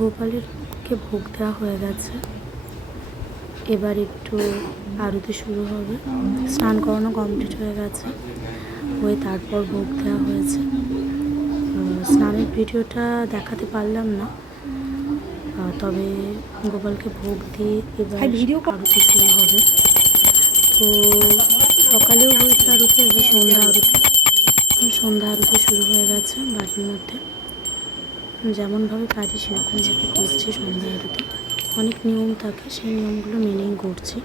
গোপালেরকে ভোগ দেওয়া হয়ে গেছে। এবার একটু আরতি শুরু হবে। স্নান করানো কমপ্লিট হয়ে গেছে। হয়ে তারপর ভোগ দেওয়া হয়েছে। স্নানের ভিডিওটা দেখাতে পারলাম না। তবে গোপালকে ভোগ দিয়ে এবার ভিডিও আরতি শুরু হবে। তো সকালেও হয়েছে আরতি এবার সন্ধ্যা আরতি। সন্ধ্যা আরতি শুরু হয়ে গেছে বাড়ির মধ্যে। যেমনভাবে পারি সেরকমভাবে করছি সন্ধ্যা আরতি। অনেক নিয়ম থাকে, সেই নিয়মগুলো মেনেই করছি।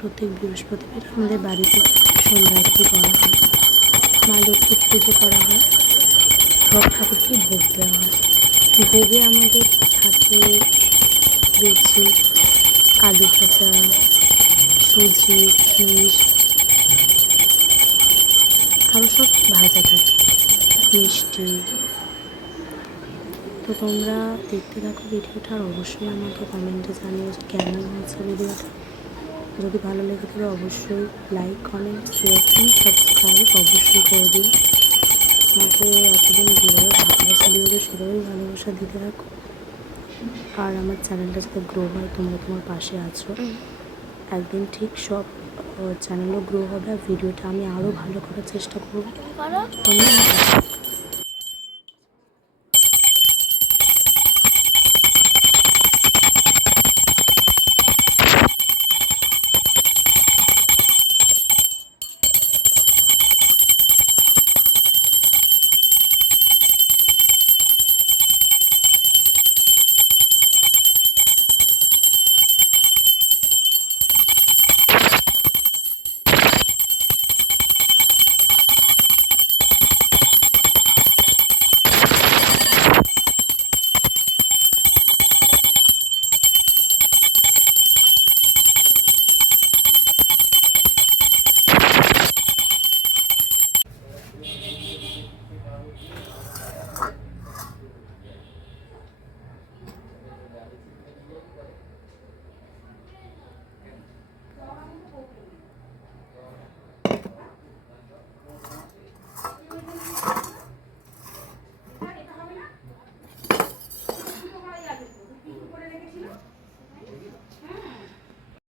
প্রত্যেক বৃহস্পতিবার আমাদের বাড়িতে সন্ধ্যা আরতি করা হয়। মা লক্ষ্মীর পুজো করা হয়। সব ঠাকুরকে ভোগ দেওয়া হয়। ভোগে আমাদের থাকে লুচি, আলু ভাজা, সুজি, ক্ষীর। আরও সব ভাজা থাকে। মিষ্টি। তো তোমরা দেখতে থাকো ভিডিওটা আর অবশ্যই আমাকে কমেন্টে জানিও যে কেমন হয়েছে ভিডিওটা যদি ভালো লেগে থাকে অবশ্যই লাইক কমেন্ট শেয়ার সাবস্ক্রাইব অবশ্যই করে দিন আমাকে এতদিন যেভাবে ভালোবাসা দিয়েছ সেভাবেই ভালোবাসা দিতে থাকো। আর আমার চ্যানেলটা যাতে গ্রো হয় তোমরা তোমার পাশে আছো। একদিন ঠিক সব চ্যানেলও গ্রো হবে আর ভিডিওটা আমি আরও ভালো করার চেষ্টা করব।